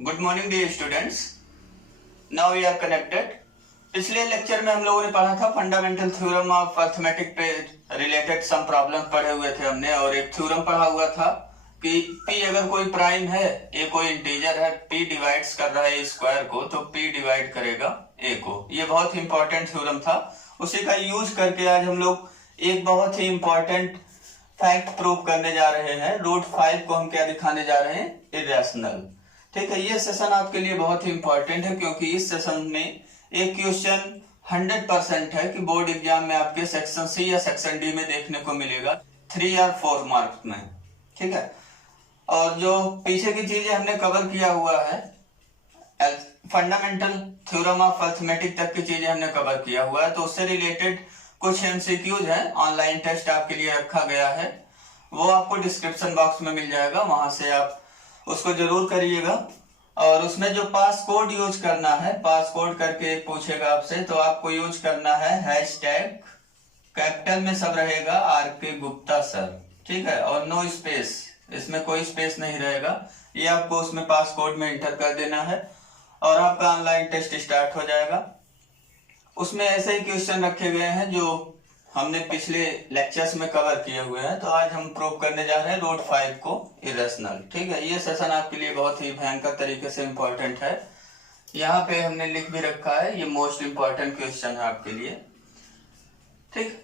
Good morning dear students. Now we are connected. पिछले lecture में हम लोगों ने पढ़ा था फंडामेंटल थ्योरम ऑफ अर्थमेटिक पे रिलेटेड सम प्रॉब्लम पढ़े हुए थे हमने, और एक थ्योरम पढ़ा हुआ था कि p अगर कोई प्राइम है, a कोई इंटीजर है, p डिवाइड्स कर रहा है a स्क्वायर को, तो p डिवाइड करेगा a को। ये बहुत ही इंपॉर्टेंट थ्योरम था। उसी का यूज करके आज हम लोग एक बहुत ही इंपॉर्टेंट फैक्ट प्रूव करने जा रहे हैं। रूट 5 को हम क्या दिखाने जा रहे हैं? इरेशनल। ठीक है, ये सेशन आपके लिए बहुत ही इंपॉर्टेंट है क्योंकि इस सेशन में एक क्वेश्चन 100% है कि बोर्ड एग्जाम में आपके सेक्शन सी या सेक्शन डी में देखने को मिलेगा 3 या 4 मार्क्स में। ठीक है, और जो पीछे की चीजें हमने कवर किया हुआ है, फंडामेंटल थ्योरम ऑफ अर्थमेटिक तक की चीजें हमने कवर किया हुआ है, तो उससे रिलेटेड कुछ एमसीक्यूज हैं, ऑनलाइन टेस्ट आपके लिए रखा गया है, वो आपको डिस्क्रिप्शन बॉक्स में मिल जाएगा, वहां से आप उसको जरूर करिएगा। और उसमें जो पास कोड यूज करना है, पास कोड करके एक पूछेगा आपसे, तो आपको यूज करना है हैशटैग, कैपिटल में सब रहेगा RK गुप्ता सर। ठीक है, और नो स्पेस, इसमें कोई स्पेस नहीं रहेगा, ये आपको उसमें पास कोड में एंटर कर देना है और आपका ऑनलाइन टेस्ट स्टार्ट हो जाएगा। उसमें ऐसे ही क्वेश्चन रखे गए हैं जो हमने पिछले लेक्चर्स में कवर किए हुए हैं, तो आज हम प्रूव करने जा रहे हैं रूट 5 को इरेशनल। ठीक है, ये सेशन आपके लिए बहुत ही भयंकर तरीके से इम्पोर्टेंट है। यहाँ पे हमने लिख भी रखा है, ये मोस्ट इम्पोर्टेंट क्वेश्चन है आपके लिए। ठीक,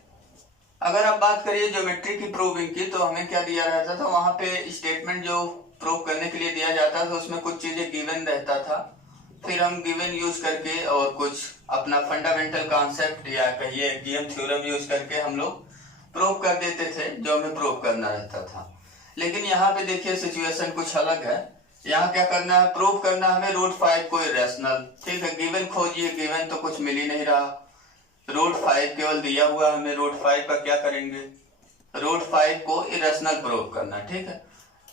अगर आप बात करिए ज्योमेट्री की प्रूविंग की, तो हमें क्या दिया रहता था वहां पे? स्टेटमेंट जो प्रूव करने के लिए दिया जाता था उसमें कुछ चीजें गिवन रहता था, फिर हम गिवन यूज करके और कुछ अपना फंडामेंटल कॉन्सेप्ट या कहिए GM थ्योरम यूज करके हम लोग प्रूव कर देते थे जो हमें प्रूव करना रहता था। लेकिन यहाँ पे देखिए सिचुएशन कुछ अलग है। यहाँ क्या करना है? प्रूव करना हमें रूट 5 को इरेशनल। ठीक है, गिवन खोजिए, गिवन तो कुछ मिल ही नहीं रहा, रूट 5 केवल दिया हुआ, हमें रूट 5 का क्या करेंगे? रूट 5 को इरेशनल प्रूव करना। ठीक है,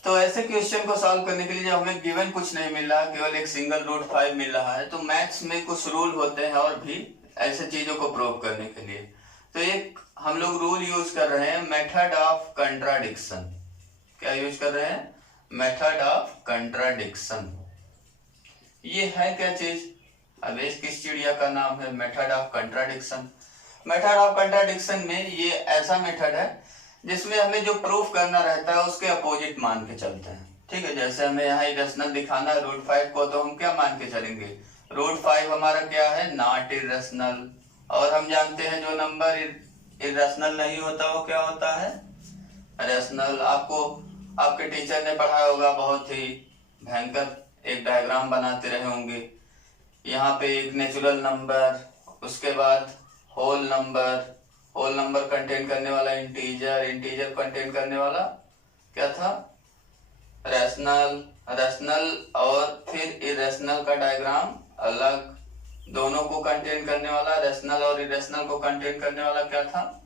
तो ऐसे क्वेश्चन को सॉल्व करने के लिए जब हमें गिवन कुछ नहीं मिल रहा, केवल एक सिंगल रूट 5 मिल रहा है, तो मैथ्स में कुछ रूल होते हैं और भी ऐसे चीजों को प्रूव करने के लिए। तो एक हम लोग रूल यूज कर रहे हैं, मेथड ऑफ कंट्राडिक्शन। क्या यूज कर रहे हैं? Method of contradiction. ये है क्या चीज? अब किस चिड़िया का नाम है? Method of contradiction. Method of contradiction में ये ऐसा मेथड है जिसमें हमें जो प्रूफ करना रहता है उसके अपोजिट मान के चलते हैं। ठीक है, जैसे हमें यहाँ इरेशनल दिखाना है रूट 5 को, तो हम क्या मान के चलेंगे? रूट 5 हमारा क्या है? Not irrational. और हम जानते हैं जो नंबर इरेशनल नहीं होता वो क्या होता है? रेशनल। आपको आपके टीचर ने पढ़ाया होगा, बहुत ही भयंकर एक डायग्राम बनाते रहे होंगे। यहाँ पे एक नेचुरल नंबर, उसके बाद whole number, whole number contain करने वाला इंटीजर, इंटीजर कंटेन करने वाला क्या था? रैशनल, रैशनल, और फिर इरेशनल का डायग्राम अलग, दोनों को कंटेन करने वाला, रैशनल और इरेशनल को कंटेन करने वाला क्या था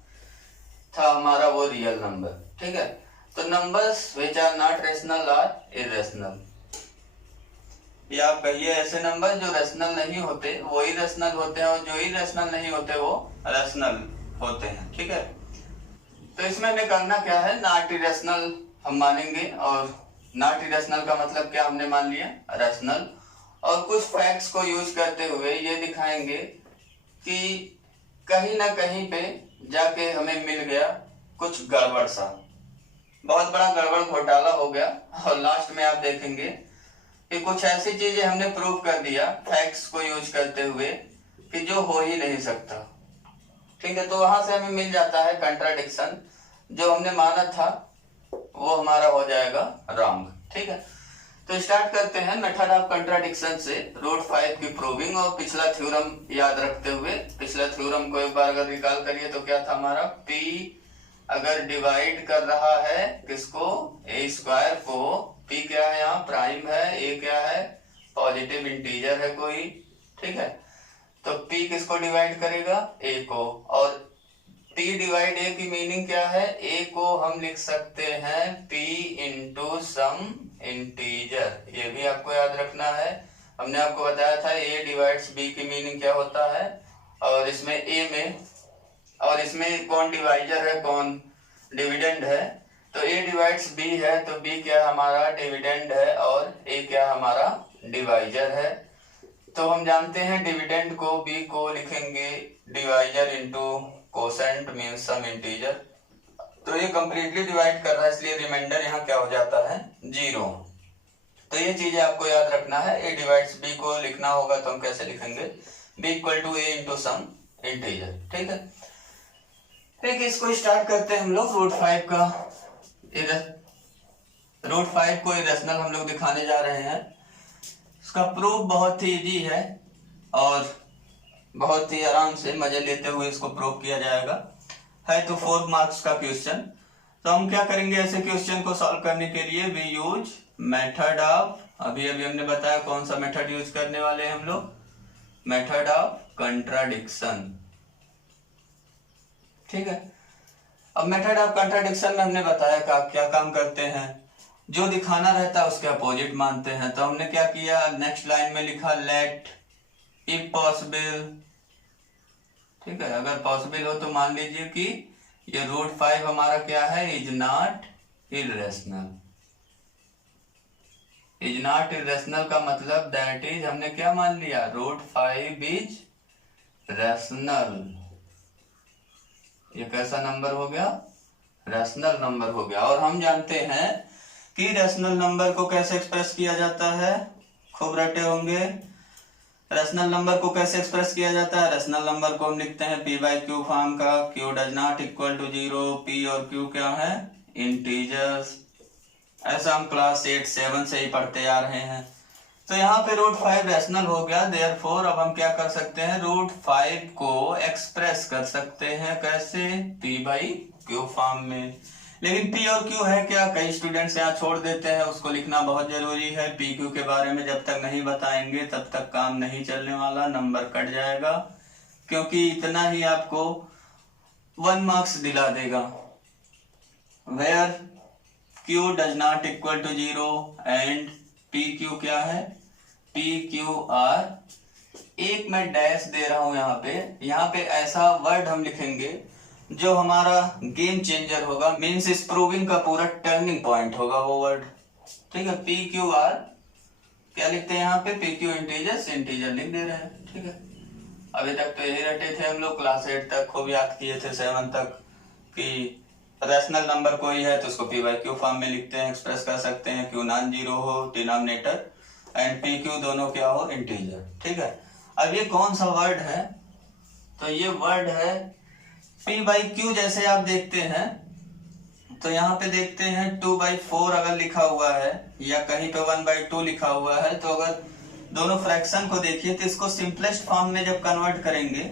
हमारा वो रियल नंबर। ठीक है, तो numbers which are not rational are irrational, या आप कहिए ऐसे नंबर जो रैशनल नहीं होते वो इरेशनल होते हैं, और जो इरेशनल नहीं होते वो रैशनल होते हैं। ठीक है, तो इसमें हमें करना क्या है? नॉट इरेशनल हम मानेंगे, और नॉट इरेशनल का मतलब क्या हमने मान लिया? रैशनल। और कुछ फैक्ट्स को यूज करते हुए ये दिखाएंगे कि कहीं ना कहीं पे जाके हमें मिल गया कुछ गड़बड़ सा, बहुत बड़ा गड़बड़ घोटाला हो गया, और लास्ट में आप देखेंगे कि कुछ ऐसी चीजें हमने प्रूव कर दिया फैक्ट्स को यूज करते हुए कि जो हो ही नहीं सकता। ठीक है, तो वहां से हमें मिल जाता है कंट्राडिक्शन, जो हमने माना था वो हमारा हो जाएगा रॉन्ग। ठीक है, तो स्टार्ट करते हैं मेथड ऑफ कंट्राडिक्शन से रूट 5 की प्रूविंग। और पिछला थ्योरम याद रखते हुए, पिछला थ्योरम को एक बार अगर रिकॉल करिए तो क्या था हमारा? P अगर डिवाइड कर रहा है किसको? A स्क्वायर को, P क्या है यहाँ? प्राइम है, A क्या है? पॉजिटिव इंटीजर है कोई। ठीक है, तो P किसको डिवाइड करेगा? A को। और P डिवाइड A की मीनिंग क्या है? A को हम लिख सकते हैं P इंटू सम इंटीजर, ये भी आपको याद रखना है। हमने आपको बताया था A डिवाइड्स B की मीनिंग क्या होता है, और इसमें A में, और इसमें कौन डिवाइजर है, कौन डिविडेंड है? तो A डिवाइड्स B है, तो B क्या हमारा? डिविडेंड है, और A क्या हमारा? डिवाइजर है, तो हम जानते हैं डिविडेंड को बी को लिखेंगे divisor into quotient means some integer. तो ये कंप्लीटली डिवाइड कर रहा है, इसलिए रिमाइंडर यहाँ क्या हो जाता है 0। तो ये चीजें आपको याद रखना है। ए डिवाइड्स बी को लिखना होगा तो हम कैसे लिखेंगे, B equal to A into some integer. ठीक है, ठीक है, इसको स्टार्ट करते हैं हम लोग। रूट 5 को इरेशनल हम लोग दिखाने जा रहे हैं। इसका प्रूफ बहुत ही इजी है और बहुत ही आराम से मजे लेते हुए इसको प्रूफ किया जाएगा। है तो 4 मार्क्स का क्वेश्चन। तो हम क्या करेंगे, ऐसे क्वेश्चन को सॉल्व करने के लिए वी यूज मेथड ऑफ, अभी हमने बताया कौन सा मेथड यूज करने वाले हैं हम लोग, मेथड ऑफ कंट्राडिक्शन। ठीक है, अब मेथड ऑफ कंट्राडिक्शन में हमने बताया क्या काम करते हैं, जो दिखाना रहता है उसके अपोजिट मानते हैं। तो हमने क्या किया, नेक्स्ट लाइन में लिखा लेट इफ पॉसिबल। ठीक है, अगर पॉसिबल हो तो मान लीजिए कि ये रूट 5 हमारा क्या है, is not irrational. Is not irrational का मतलब दैट इज, हमने क्या मान लिया, रूट 5 इज रैशनल। ये कैसा नंबर हो गया, रैशनल नंबर हो गया। और हम जानते हैं कि रैशनल नंबर को कैसे एक्सप्रेस किया जाता है, खूब रटे होंगे। रैशनल नंबर को कैसे एक्सप्रेस किया जाता है, रैशनल नंबर को हम लिखते हैं p बाई क्यू फॉर्म का। q does not equal to 0, p और q क्या है, इंटीजर्स। ऐसा हम क्लास 8-7 से ही पढ़ते आ रहे हैं। तो यहाँ पे रूट 5 रैशनल हो गया, देयरफॉर अब हम क्या कर सकते हैं, रूट 5 को एक्सप्रेस कर सकते हैं कैसे, p बाई क्यू फॉर्म में। लेकिन p और q है क्या, कई स्टूडेंट्स यहाँ छोड़ देते हैं, उसको लिखना बहुत जरूरी है। p q के बारे में जब तक नहीं बताएंगे तब तक काम नहीं चलने वाला, नंबर कट जाएगा, क्योंकि इतना ही आपको 1 मार्क्स दिला देगा। Where q does not equal to 0 and p q क्या है, p q r। एक मैं डैश दे रहा हूं यहाँ पे ऐसा वर्ड हम लिखेंगे जो हमारा गेम चेंजर होगा, मीन्स इस प्रूविंग का पूरा टर्निंग पॉइंट होगा वो वर्ड। ठीक है, पी क्यू आर क्या लिखते हैं यहाँ पे, पी क्यू इंटीजर्स, इंटीजर लिख दे रहे हैं। ठीक है, अभी तक तो यही रटे थे हम लोग, क्लास 8 तक खूब याद किए थे, 7 तक, कि रैशनल नंबर कोई है तो उसको पी बाई क्यू फॉर्म में लिखते हैं, एक्सप्रेस कर सकते हैं, क्यू नॉन 0 हो डिनोमिनेटर एंड पी क्यू दोनों क्या हो, इंटीजर। ठीक है, अब ये कौन सा वर्ड है, तो ये वर्ड है p बाई क्यू। जैसे आप देखते हैं तो यहाँ पे देखते हैं 2/4 अगर लिखा हुआ है या कहीं पे 1/2 लिखा हुआ है, तो अगर दोनों फ्रैक्शन को देखिए तो इसको सिंपलेस्ट फॉर्म में जब कन्वर्ट करेंगे,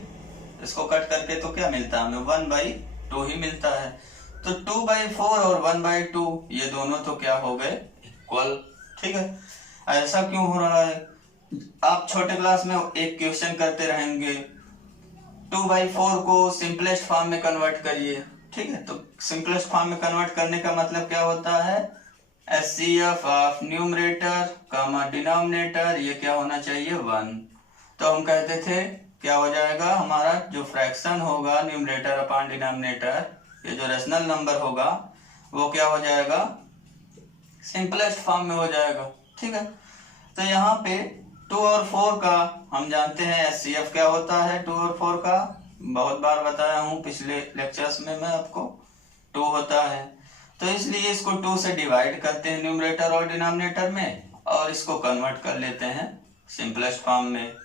इसको कट करके तो क्या मिलता है हमें, 1/2 ही मिलता है। तो 2/4 और 1/2 ये दोनों तो क्या हो गए, इक्वल। ठीक है, ऐसा क्यों हो रहा है, आप छोटे क्लास में एक क्वेश्चन करते रहेंगे, 2/4 को सिंपलेस्ट फॉर्म में कन्वर्ट करिए। ठीक है, तो सिंपलेस्ट फॉर्म में कन्वर्ट करने का मतलब क्या होता है, HCF of numerator comma denominator, ये क्या होना चाहिए 1। तो हम कहते थे क्या हो जाएगा, हमारा जो फ्रैक्शन होगा न्यूमरेटर अपॉन डिनोमिनेटर, ये जो रैशनल नंबर होगा वो क्या हो जाएगा, सिंपलेस्ट फॉर्म में हो जाएगा। ठीक है, तो यहाँ पे 2 और 4 का हम जानते हैं HCF क्या होता है, 2 और 4 का बहुत बार बताया हूँ पिछले लेक्चर्स में मैं आपको, 2 होता है। तो इसलिए इसको 2 से डिवाइड करते हैं न्यूमरेटर और डिनोमिनेटर में, और इसको कन्वर्ट कर लेते हैं सिंपलेस्ट फॉर्म में।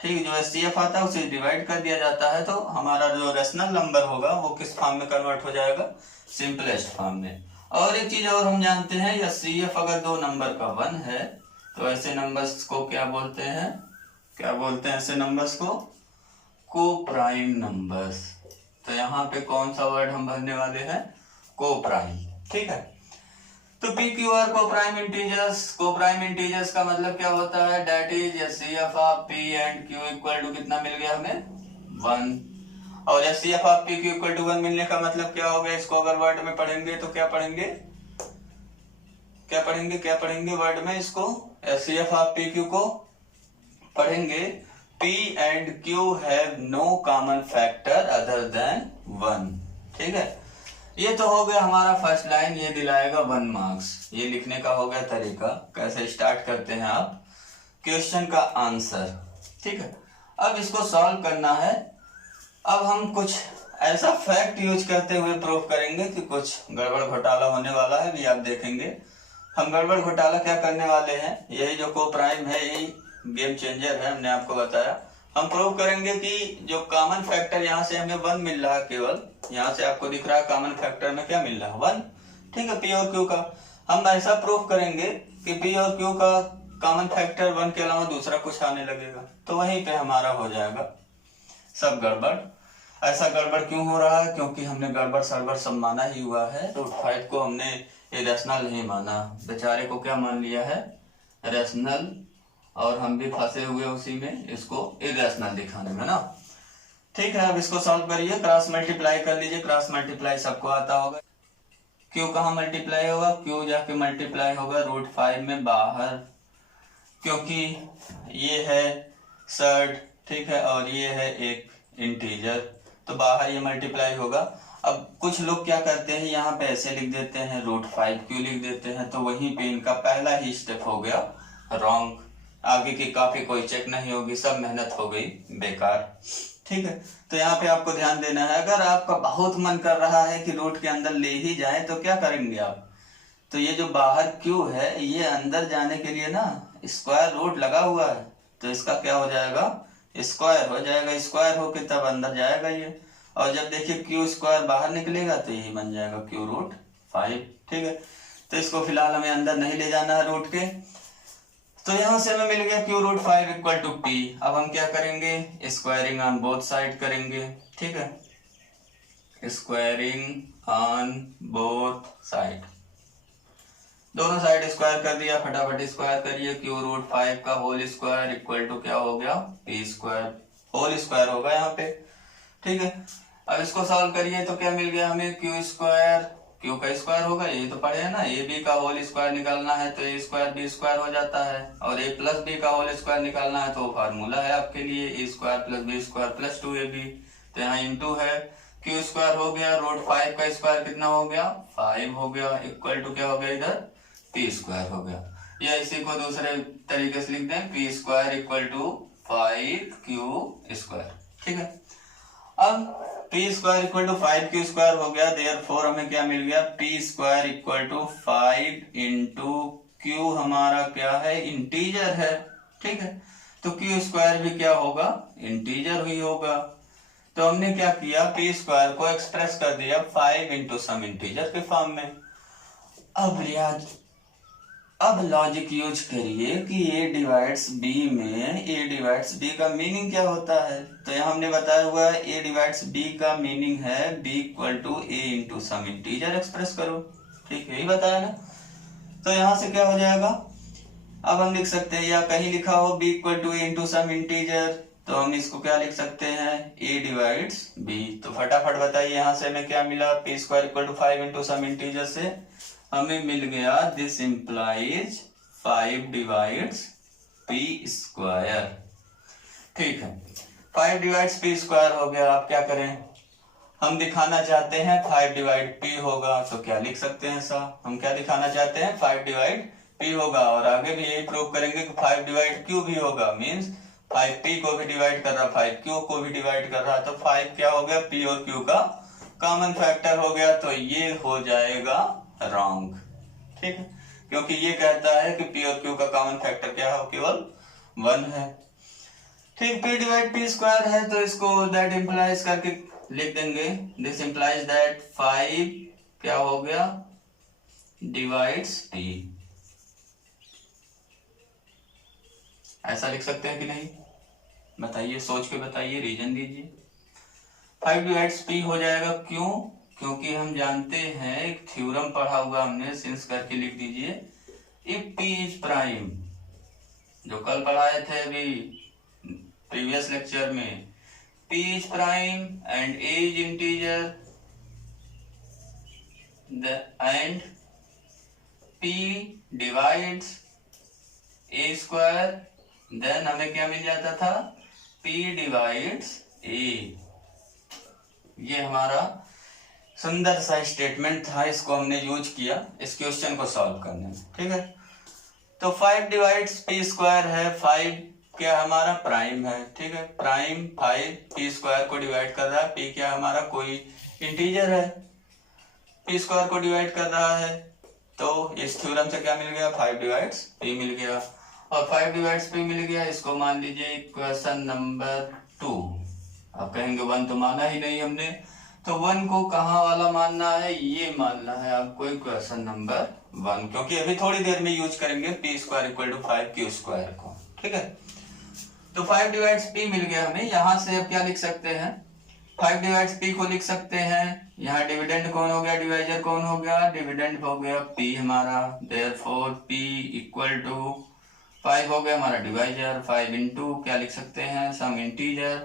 ठीक, जो HCF आता है उसे डिवाइड कर दिया जाता है, तो हमारा जो रैशनल नंबर होगा वो किस फॉर्म में कन्वर्ट हो जाएगा, सिंपलेस्ट फॉर्म में। और एक चीज और हम जानते हैं, HCF अगर 2 नंबर का 1 है तो ऐसे नंबर्स को क्या बोलते हैं, ऐसे नंबर्स को को प्राइम नंबर्स। तो यहाँ पे कौन सा वर्ड हम भरने वाले हैं, को प्राइम। ठीक है, तो P Q are coprime integers का मतलब क्या होता है, that is HCF of P and Q equal to कितना मिल गया हमें, 1। और HCF of P Q equal to 1 मिलने का मतलब क्या हो गया, इसको अगर वर्ड में पढ़ेंगे तो क्या पढ़ेंगे वर्ड में, इसको HCF ऑफ पी क्यू को पढ़ेंगे P and Q have no common factor other than 1। ठीक है, ये तो हो गया हमारा फर्स्ट लाइन, ये दिलाएगा 1 मार्क्स। ये लिखने का हो गया तरीका, कैसे स्टार्ट करते हैं आप, क्वेश्चन का आंसर। ठीक है, अब इसको सॉल्व करना है। अब हम कुछ ऐसा फैक्ट यूज करते हुए प्रूव करेंगे कि कुछ गड़बड़ घोटाला होने वाला है, भी आप देखेंगे। हम गड़बड़ घोटाला क्या करने वाले हैं, यही जो को प्राइम है यही गेम चेंजर है, हमने आपको बताया। हम प्रूव करेंगे कि जो कॉमन फैक्टर यहाँ से हमें 1 मिल रहा है, केवल यहाँ से आपको दिख रहा है कॉमन फैक्टर में क्या मिल रहा है 1। ठीक है, पी और क्यू का हम ऐसा प्रूव करेंगे कि पी और क्यू का कॉमन फैक्टर 1 के अलावा दूसरा कुछ आने लगेगा, तो वहीं पे हमारा हो जाएगा सब गड़बड़। ऐसा गड़बड़ क्यों हो रहा है, क्योंकि हमने गड़बड़ सड़बड़ सब माना ही हुआ है। रूट 5 को हमने इरेशनल नहीं माना, बेचारे को क्या मान लिया है, रैशनल, और हम भी फंसे हुए उसी में, इसको इरेशनल दिखाने में ना। ठीक है, अब इसको सॉल्व करिए, क्रॉस मल्टीप्लाई कर लीजिए। क्रॉस मल्टीप्लाई सबको आता होगा। क्यू कहाँ मल्टीप्लाई होगा, क्यू जाके मल्टीप्लाई होगा रूट 5 में बाहर, क्योंकि ये है सर्ड, ठीक है, और ये है एक इंटीजर, तो बाहर ये मल्टीप्लाई होगा। अब कुछ लोग क्या करते हैं, यहाँ पे ऐसे लिख देते हैं रूट 5 क्यू लिख देते हैं, तो वहीं पे इनका पहला ही स्टेप हो गया रॉन्ग। आगे की काफी कोई चेक नहीं होगी, सब मेहनत हो गई बेकार। ठीक है, तो यहाँ पे आपको ध्यान देना है। अगर आपका बहुत मन कर रहा है कि रूट के अंदर ले ही जाए तो क्या करेंगे आप, तो ये जो बाहर क्यू है ये अंदर जाने के लिए ना स्क्वायर रूट लगा हुआ है, तो इसका क्या हो जाएगा, स्क्वायर हो जाएगा। स्क्वायर होके तब अंदर जाएगा ये, और जब देखिए क्यू स्क्वायर बाहर निकलेगा तो यही बन जाएगा क्यू रूट 5। ठीक है, तो इसको फिलहाल हमें अंदर नहीं ले जाना है रूट के, तो यहां से हमें मिल गया Q root 5 equal to P. अब हम क्या करेंगे, स्क्वायरिंग ऑन बोथ साइड करेंगे। ठीक है, स्क्वायरिंग ऑन बोथ साइड, दोनों साइड स्क्वायर कर दिया, फटाफट स्क्वायर करिए। क्यू रूट 5 का होल स्क्वायर इक्वल टू क्या हो गया, पी स्क्वायर, होल स्क्वायर होगा यहाँ पे। ठीक है, अब इसको सॉल्व करिए तो क्या मिल गया हमें, क्यू स्क्वायर, क्यू का स्क्वायर होगा, यही तो पढ़े है ना, ए बी का होल स्क्वायर निकालना है तो ए स्क्वायर बी स्क्वायर हो जाता है, और ए प्लस बी का होल स्क्वायर निकालना है तो वो फार्मूला है आपके लिए, A square plus B square plus 2ab, तो यहाँ इंटू है, क्यू स्क्वायर हो गया, रूट 5 का स्क्वायर कितना हो गया 5 हो गया, इक्वल टू क्या हो गया इधर पी स्क्वायर हो गया, या इसी को दूसरे तरीके से लिख दें, P square equal to 5 Q square. ठीक है, अब P square equal to 5 Q square हो गया, देयरफॉर हमें क्या मिल गया, P square equal to 5 into Q हमारा क्या है, इंटीजर है। ठीक है, तो क्यू स्क्वायर भी क्या होगा, इंटीजर ही होगा, तो हमने क्या किया, पी स्क्वायर को एक्सप्रेस कर दिया 5 इंटू सम इंटीजर के फॉर्म में। अब लॉजिक यूज करिए कि ए डिवाइड्स बी में ए डिवाइड्स बी का मीनिंग क्या होता है, तो यहाँ हमने बताया हुआ है ए डिवाइड्स बी का मीनिंग है B equal to A into some integer express करो। ठीक है, यही बताया ना, तो यहाँ से क्या हो जाएगा, अब हम लिख सकते हैं, या कहीं लिखा हो B equal to A into some integer, तो हम इसको क्या लिख सकते हैं, ए डिवाइड्स बी। तो फटाफट बताइए यहाँ से हमें क्या मिला, P square equal to 5 into some integer से हमें मिल गया, this implies 5 divides P square. ठीक है, 5 डिवाइड्स पी स्क्वायर हो गया। आप क्या करें, हम दिखाना चाहते हैं 5 डिवाइड पी होगा, तो क्या लिख सकते हैं सा, हम क्या दिखाना चाहते हैं 5 डिवाइड पी होगा, और आगे भी यही प्रूव करेंगे कि 5 डिवाइड क्यू भी होगा, मीन्स 5 पी को भी डिवाइड कर रहा, 5 क्यू को भी डिवाइड कर रहा, तो 5 क्या हो गया, पी और क्यू का कॉमन फैक्टर हो गया, तो ये हो जाएगा रॉन्ग। ठीक है, क्योंकि ये कहता है कि पी और क्यू का कॉमन फैक्टर क्या है, केवल 1 है। ठीक, पी डिवाइड पी स्क्वायर है, तो इसको दैट इंप्लाइज करके लिख देंगे, दिस इंप्लाइज दैट 5 क्या हो गया, डिवाइड्स पी। ऐसा लिख सकते हैं कि नहीं, बताइए, सोच के बताइए, रीजन दीजिए। 5 डिवाइड्स पी हो जाएगा, क्यों, क्योंकि हम जानते हैं एक थ्योरम पढ़ा हुआ हमने, सिंस करके लिख दीजिए, इफ पी इज प्राइम, जो कल पढ़ाए थे अभी प्रीवियस लेक्चर में, P is prime and A is integer and P divides A square, then हमें क्या मिल जाता था, पी डिवाइड्स ए। ये हमारा सुंदर सा स्टेटमेंट था, इसको हमने यूज किया इस क्वेश्चन को सॉल्व करने में। ठीक है, तो 5 डिवाइड्स पी स्क्वायर है, 5 क्या हमारा प्राइम है, ठीक है, प्राइम 5 पी स्क्वायर को डिवाइड कर रहा है, पी क्या हमारा कोई इंटीजर है, पी स्क्वायर को डिवाइड कर रहा है। तो इस थ्योरम से क्या मिल गया, 5 डिवाइड्स पी मिल गया, और 5 डिवाइड्स पी मिल गया। इसको मान लीजिए इक्वेशन नंबर 2। आप कहेंगे 1 तो माना ही नहीं हमने, तो 1 को कहाँ वाला मानना है, ये मानना है आपको इक्वेशन नंबर 1, क्योंकि अभी थोड़ी देर में यूज करेंगे P square equal to 5 Q square को, ठीक है। तो 5 डिवाइड्स पी मिल गया हमें। यहां से अब क्या लिख सकते हैं, 5 डिवाइड्स पी को लिख सकते हैं। यहाँ डिविडेंड कौन हो गया, डिवाइजर कौन हो गया, डिविडेंड हो गया पी हमारा, देयरफॉर पी इक्वल टू 5 हो गया हमारा डिवाइजर, 5 इंटू क्या लिख सकते हैं, सम इंटीजर,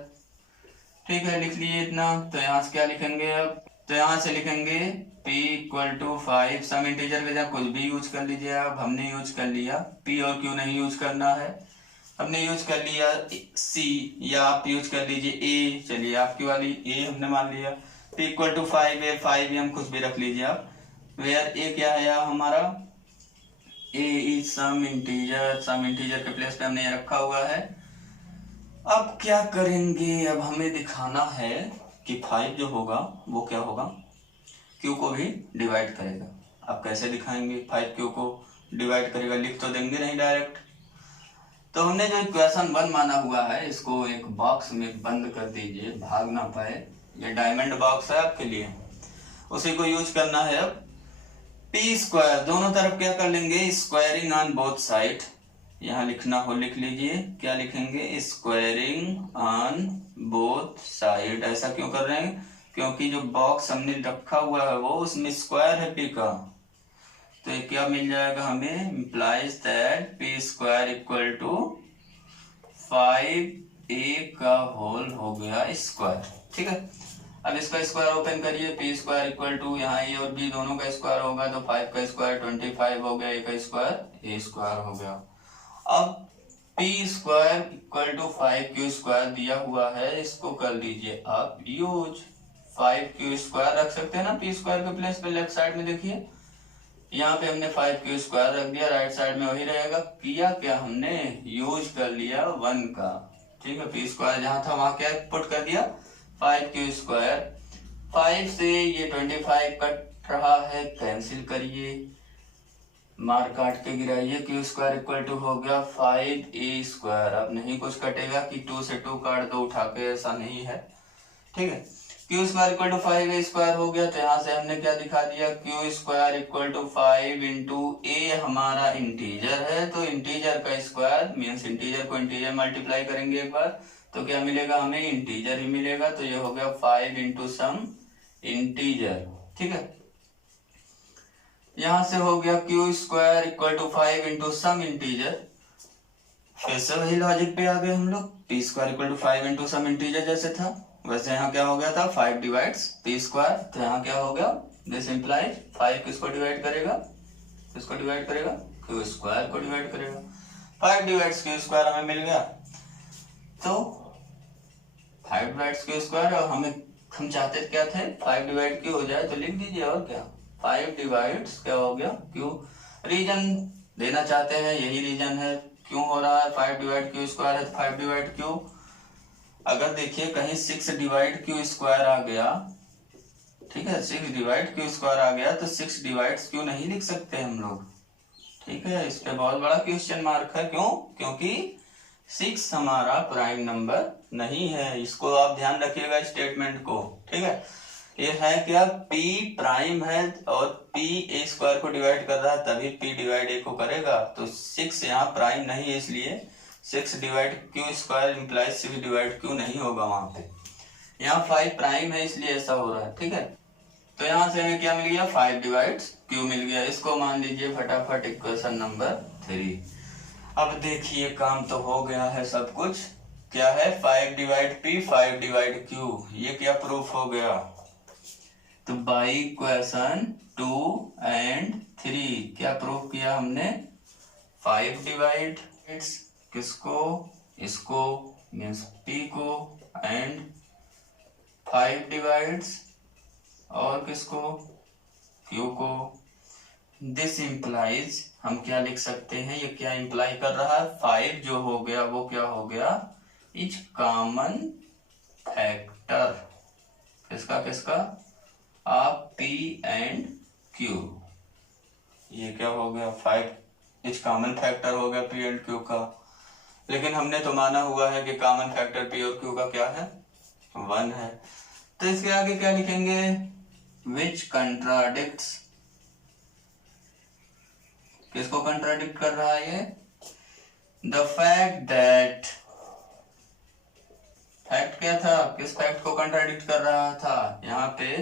ठीक है, लिख लिए इतना। तो यहाँ से क्या लिखेंगे अब, तो यहाँ से लिखेंगे p equal to 5, some integer के जगह कुछ भी यूज कर लीजिए आप, हमने यूज कर लिया p और q नहीं यूज करना है, हमने यूज कर लिया c, या आप यूज कर लीजिए a, चलिए आपकी वाली a हमने मान लिया, p इक्वल टू 5 है, 5 हम कुछ भी रख लीजिए आप, वेयर a क्या है हमारा, a is some integer, some integer के प्लेस पे हमने रखा हुआ है। अब क्या करेंगे, अब हमें दिखाना है कि 5 जो होगा वो क्या होगा, q को भी डिवाइड करेगा। अब कैसे दिखाएंगे, 5 q को डिवाइड करेगा, लिख तो देंगे नहीं डायरेक्ट। तो हमने जो इक्वेशन 1 माना हुआ है, इसको एक बॉक्स में बंद कर दीजिए, भाग ना पाए, ये डायमंड बॉक्स है आपके लिए, उसी को यूज करना है। अब p स्क्वायर दोनों तरफ क्या कर लेंगे, स्क्वायरिंग ऑन बोथ साइड, यहाँ लिखना हो लिख लीजिए, क्या लिखेंगे, स्क्वायरिंग ऑन बोथ साइड। ऐसा क्यों कर रहे हैं, क्योंकि जो बॉक्स हमने रखा हुआ है वो उसमें स्क्वायर है p का, तो ये क्या मिल जाएगा हमें, implies that p square equal to 5a का होल हो गया स्क्वायर, ठीक है। अब इसका स्क्वायर ओपन करिए, p स्क्वायर इक्वल टू यहाँ a और b दोनों का स्क्वायर होगा, तो 5 का स्क्वायर 25 हो गया, a का स्क्वायर a स्क्वायर हो गया। अब p square equal to 5q square दिया हुआ है, इसको कर लीजिए आप यूज, 5q स्क्वायर रख सकते हैं ना p स्क्वायर के प्लेस पे, लेफ्ट साइड में देखिए, यहाँ पे हमने 5q स्क्वायर रख दिया, राइट साइड में वही रहेगा, किया क्या हमने, यूज कर लिया 1 का, ठीक है, p स्क्वायर जहाँ था वहां क्या पुट कर दिया 5q स्क्वायर, 5 से ये 25 कट रहा है, कैंसिल करिए, मार काट के गिराइए, क्यू स्क्वायर इक्वल टू हो गया 5a स्क्वायर। अब नहीं कुछ कटेगा कि 2 से 2 काट दो उठा के, ऐसा नहीं है, ठीक है। Q square equal to 5a square हो गया, तो यहाँ से हमने क्या दिखा दिया, Q square equal to 5 into a हमारा इंटीजर है, तो इंटीजर का स्क्वायर मीन्स इंटीजर को इंटीजर मल्टीप्लाई करेंगे एक बार, तो क्या मिलेगा हमें, इंटीजर ही मिलेगा, तो ये हो गया 5 इंटू सम इंटीजर, ठीक है। यहां से हो गया Q square equal to 5 into some integer, फिर से वही लॉजिक पे आ गए हम लोग, P square equal to 5 into some integer जैसे था वैसे यहाँ क्या हो गया था, 5 डिवाइड्स पी स्क्वायर, तो यहाँ क्या हो गया, दिस इंप्लाइज 5 किसको डिवाइड करेगा, किसको डिवाइड करेगा, क्यू स्क्वायर को डिवाइड करेगा, 5 डिवाइड्स क्यू स्क्वायर हमें मिल गया। तो 5 डिवाइड्स क्यू स्क्वायर, और हम चाहते क्या थे, 5 डिवाइड क्यू हो जाए, तो लिख दीजिए, और क्या 5 डिवाइड्स क्या हो गया क्यू, रीजन देना चाहते हैं, यही रीजन है क्यों हो रहा है, 5 डिवाइड क्यू स्क्वायर है तो 5 डिवाइड क्यू, अगर देखिए कहीं 6 डिवाइड क्यू स्क्वायर आ गया, ठीक है, 6 डिवाइड क्यू स्क्वायर आ गया तो 6 डिवाइड क्यू नहीं लिख सकते हम लोग, ठीक है, इस पे बहुत बड़ा क्वेश्चन मार्क है, क्यों, क्योंकि 6 हमारा प्राइम नंबर नहीं है, इसको आप ध्यान रखिएगा स्टेटमेंट को, ठीक है। ये है क्या, p प्राइम है और p a स्क्वायर को डिवाइड कर रहा है, तभी p डिवाइड a को करेगा, तो 6 यहाँ प्राइम नहीं है, इसलिए 6 divide Q square implies 6 divide Q नहीं होगा वहां पे, यहाँ 5 प्राइम है इसलिए ऐसा हो रहा है, ठीक है। तो यहाँ से हमें क्या मिल गया, 5 डिवाइड क्यू मिल गया, इसको मान लीजिए फटाफट इक्वेशन नंबर 3। अब देखिए काम तो हो गया है सब कुछ, क्या है 5 डिवाइड p 5 डिवाइड q, ये क्या प्रूफ हो गया, तो बाई इक्वेशन 2 एंड 3 क्या प्रूफ किया हमने, 5 डिवाइड किसको, इसको मीन्स p को, एंड 5 डिवाइड्स और किसको, q को, दिस इम्प्लाइज, हम क्या लिख सकते हैं, ये क्या इम्प्लाई कर रहा है, 5 जो हो गया वो क्या हो गया, इज कॉमन फैक्टर किसका किसका, ऑफ P एंड Q। ये क्या हो गया, 5 इज कॉमन फैक्टर हो गया P एंड Q का। लेकिन हमने तो माना हुआ है कि कॉमन फैक्टर P और Q का क्या है, 1 है। तो इसके आगे क्या लिखेंगे, विच कंट्राडिक्ट्स, किसको कंट्राडिक्ट कर रहा है ये, द फैक्ट दैट, फैक्ट क्या था, किस फैक्ट को कंट्राडिक्ट कर रहा था, यहाँ पे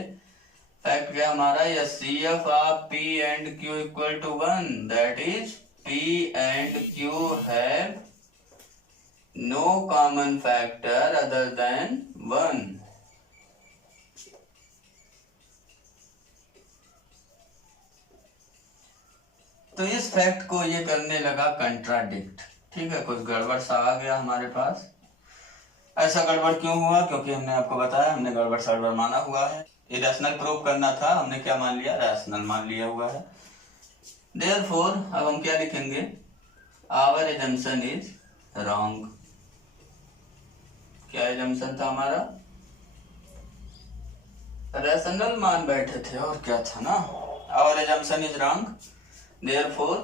फैक्ट क्या हमारा, या CF of P and Q equal to 1, that is P and Q have no common factor other than 1। तो इस फैक्ट को ये करने लगा कंट्राडिक्ट, ठीक है, कुछ गड़बड़ सा आ गया हमारे पास। ऐसा गड़बड़ क्यों हुआ, क्योंकि हमने आपको बताया, हमने गड़बड़ सड़बड़ माना हुआ है। इरेशनल प्रूव करना था, हमने क्या मान लिया, रैशनल मान लिया हुआ है। देयरफॉर अब हम क्या लिखेंगे, आवर एजम्पशन इज रॉन्ग। क्या एजम्पशन था हमारा, रैशनल मान बैठे थे और क्या था ना, our assumption is wrong. Therefore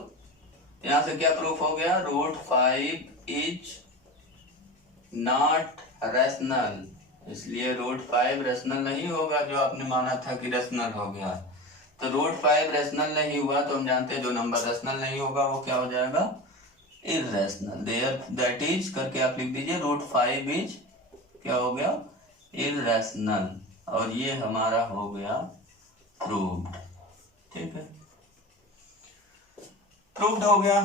यहां से क्या प्रूफ हो गया, √5 इज नॉट रैशनल, इसलिए √5 रैशनल नहीं होगा, जो आपने माना था कि रैशनल हो गया। तो √5 रैशनल नहीं हुआ, तो हम जानते हैं जो नंबर रैशनल नहीं होगा वो क्या हो जाएगा, इररेशनल। देयर दैट इज करके आप लिख दीजिए, √5 इज क्या हो गया, इररेशनल, और ये हमारा हो गया प्रूव्ड। ठीक है, प्रूव्ड हो गया।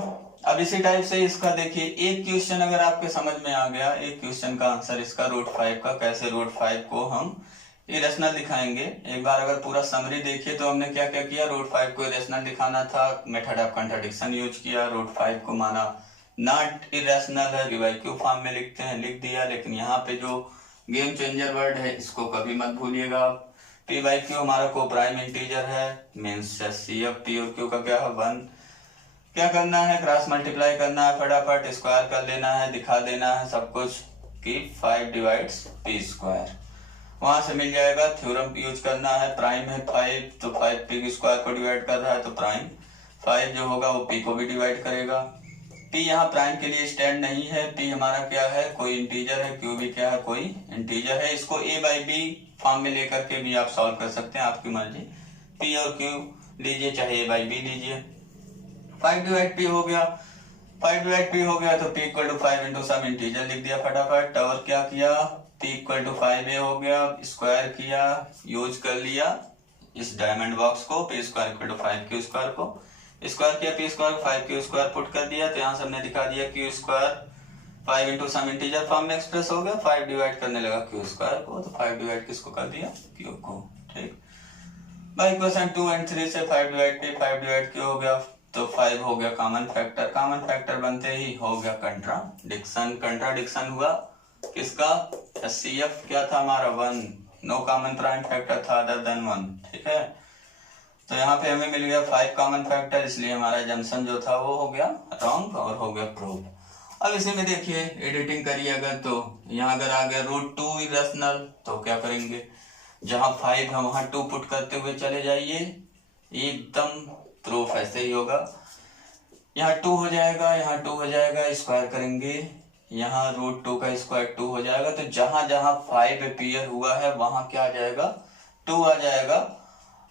अब इसी टाइप से इसका देखिए, एक क्वेश्चन अगर आपके समझ में आ गया, एक क्वेश्चन का आंसर इसका √5 का, कैसे √5 को हम इरेशनल दिखाएंगे। एक बार अगर पूरा समरी देखिए तो हमने क्या क्या किया, √5 को इरेशनल दिखाना था, मेथड ऑफ कंट्राडिक्शन यूज किया, √5 को माना नॉट इरेशनल है, VQ फॉर्म में लिखते हैं, लिख दिया। लेकिन यहाँ पे जो गेम चेंजर वर्ड है इसको कभी मत भूलिएगा। P/Q हमारा को प्राइम इंटीजर है, मीन्स CF P और Q का क्या है 1। क्या करना है, क्रॉस मल्टीप्लाई करना है, फटाफट स्क्वायर कर लेना है, दिखा देना है सब कुछ कि 5 डिवाइड्स P²। वहां से मिल जाएगा, थ्योरम यूज करना है, प्राइम है 5 तो 5 P के स्क्वायर को डिवाइड कर रहा है, तो प्राइम 5 जो होगा वो P को भी डिवाइड करेगा। P यहाँ प्राइम के लिए स्टैंड नहीं है, P हमारा क्या है, कोई इंटीजर है, Q भी क्या है, कोई इंटीजर है। इसको A/B फॉर्म में लेकर के भी आप सॉल्व कर सकते हैं, आपकी मर्जी। P और Q लीजिए, चाहे A/B लीजिए। 5 डिवाइड P हो गया, 5 डिवाइड P हो गया तो P equal to 5 into some integer लिख दिया फटाफट। और क्या किया, P इक्वल टू 5A हो गया, स्क्वायर किया, यूज कर लिया इस डायमंड बॉक्स को, P square equal to 5Q square को स्क्वायर किया, P square 5Q square put कर दिया। तो यहाँ से हमने दिखा दिया Q square 5 into some integer form में एक्सप्रेस हो गया, 5 डिवाइड करने लगा Q स्क्वायर को, तो 5 डिवाइड किसको कर दिया, Q को। ठीक, बाई इक्वेशन 2 और 3 से 5 डिवाइड P 5 डिवाइड Q हो गया, तो 5 हो गया कॉमन फैक्टर। कॉमन फैक्टर बनते ही हो गया कंट्राडिक्शन। कंट्राडिक्शन हुआ किसका, CF क्या था हमारा 1, नो कॉमन प्राइम फैक्टर था अदर देन 1। ठीक है, तो यहाँ पे हमें मिल गया 5 कॉमन फैक्टर, इसलिए हमारा जंक्शन जो था वो हो गया रॉन्ग और हो गया प्रूव। अब इसी में देखिए एडिटिंग करिए अगर, तो यहाँ अगर आ गया √2 इरेशनल, तो क्या करेंगे, जहां 5 है वहां 2 पुट करते हुए चले जाइए, एकदम प्रूफ ऐसे ही होगा। यहाँ 2 हो जाएगा, यहाँ 2 हो जाएगा, स्क्वायर करेंगे, यहाँ √2 का स्क्वायर 2 हो जाएगा। तो जहां जहां 5 अपीयर हुआ है वहां क्या आ जाएगा, 2 आ जाएगा,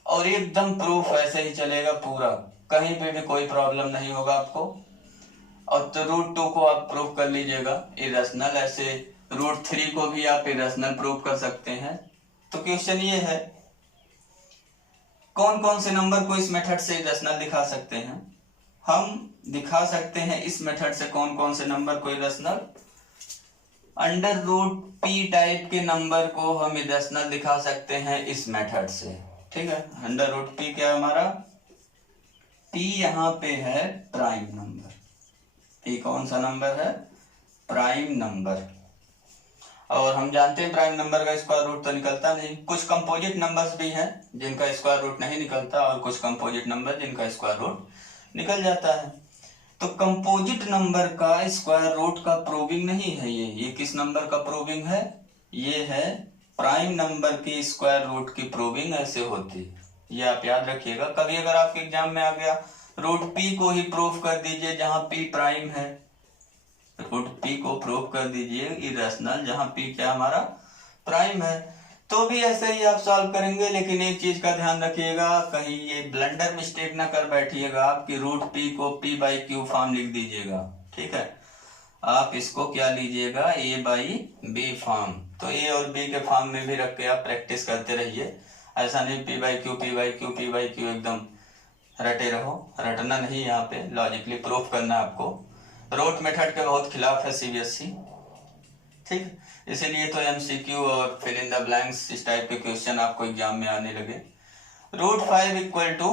और एकदम प्रूफ ऐसे ही चलेगा पूरा, कहीं पे भी कोई प्रॉब्लम नहीं होगा आपको। और तो √2 को आप प्रूफ कर लीजिएगा इरेशनल, ऐसे √3 को भी आप इरेशनल प्रूफ कर सकते हैं। तो क्वेश्चन ये है, कौन कौन से नंबर को इस मेथड से इरेशनल दिखा सकते हैं। हम दिखा सकते हैं इस मेथड से कौन कौन से नंबर को इरेशनल, √P टाइप के नंबर को हम इरेशनल दिखा सकते हैं इस मेथड से। ठीक है, √P क्या हमारा, P यहाँ पे है प्राइम नंबर, P कौन सा नंबर है, प्राइम नंबर। और हम जानते हैं प्राइम नंबर का स्क्वायर रूट तो निकलता नहीं। कुछ कंपोजिट नंबर्स भी हैं जिनका स्क्वायर रूट नहीं निकलता और कुछ कंपोजिट नंबर जिनका स्क्वायर रूट निकल जाता है। तो कंपोजिट नंबर का स्क्वायर रूट का प्रूविंग नहीं है ये किस नंबर का प्रूविंग है? ये है प्राइम नंबर की स्क्वायर रूट की प्रूविंग ऐसे होती है। ये आप याद रखिएगा। कभी अगर आपके एग्जाम में आ गया रूट पी को ही प्रूव कर दीजिए जहां पी प्राइम है, रूट पी को प्रूव कर दीजिए इरेशनल जहां पी क्या हमारा प्राइम है, तो भी ऐसे ही आप सॉल्व करेंगे। लेकिन एक चीज का ध्यान रखिएगा, कहीं ये ब्लंडर मिस्टेक ना कर बैठिएगा आप कि रूट पी को पी बाई क्यू फॉर्म लिख दीजिएगा। ठीक है, आप इसको क्या लीजिएगा, ए बाई बी फॉर्म। तो ए और बी के फॉर्म में भी रख के आप प्रैक्टिस करते रहिए। ऐसा नहीं P by Q P by Q P by Q एकदम रटे रहो, रटना नहीं, यहाँ पे लॉजिकली प्रूफ करना आपको। रोट मेथड के बहुत खिलाफ है सीबीएसई। ठीक, इसीलिए तो एमसीक्यू और फिल इन द ब्लैंक्स इस टाइप के क्वेश्चन आपको एग्जाम में आने लगे। Root 5 equal to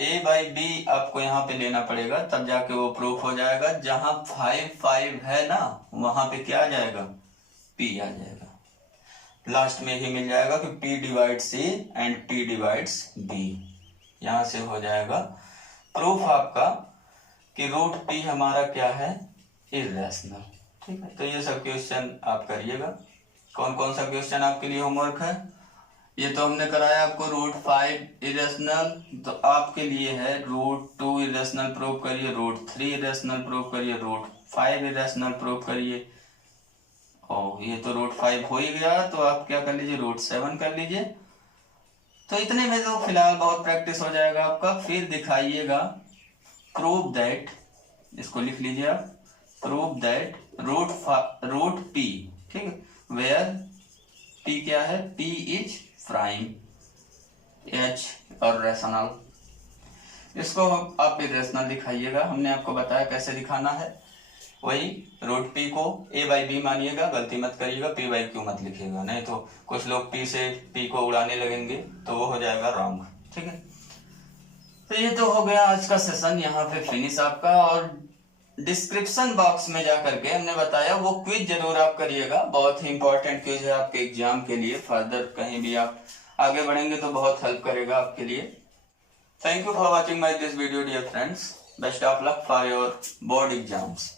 A by B आपको यहाँ पे लेना पड़ेगा, तब जाके वो प्रूफ हो जाएगा। जहां 5 है ना वहां पे क्या आ जाएगा, पी आ जाएगा। लास्ट में ही मिल जाएगा कि P divides A and P divides B. यहां से हो जाएगा प्रूफ आपका कि रूट पी हमारा क्या है, इरेशनल। ठीक है, तो ये सब क्वेश्चन आप करिएगा। कौन कौन सा क्वेश्चन आपके लिए होमवर्क है, ये तो हमने कराया आपको रूट 5 इरेशनल, तो आपके लिए है रूट 2 इरेशनल प्रूव करिए, रूट 3 इरेशनल प्रूव करिए, रूट 5 इरेशनल प्रूव करिए। और ये तो रूट 5 हो ही गया, तो आप क्या कर लीजिए, रूट 7 कर लीजिए। तो इतने में तो फिलहाल बहुत प्रैक्टिस हो जाएगा आपका। फिर दिखाइएगा प्रूव दैट, इसको लिख लीजिए आप, प्रूव दैट रूट पी, ठीक है, वेयर पी क्या है, पी इज प्राइम, एच और रेशनल। इसको आप इरेशनल दिखाइएगा। हमने आपको बताया कैसे दिखाना है, वही रूट पी को ए बाई बी मानिएगा, गलती मत करिएगा, पी बाई क्यू मत लिखिएगा, नहीं तो कुछ लोग पी से पी को उड़ाने लगेंगे तो वो हो जाएगा रॉन्ग। ठीक है, तो ये तो हो गया आज का सेशन यहाँ पे फिनिश आपका। और डिस्क्रिप्शन बॉक्स में जा करके हमने बताया वो क्विज जरूर आप करिएगा, बहुत ही इंपॉर्टेंट क्विज है आपके एग्जाम के लिए। फर्दर कहीं भी आप आगे बढ़ेंगे तो बहुत हेल्प करेगा आपके लिए। Thank you for watching my this video dear friends. Best of luck for your board exams.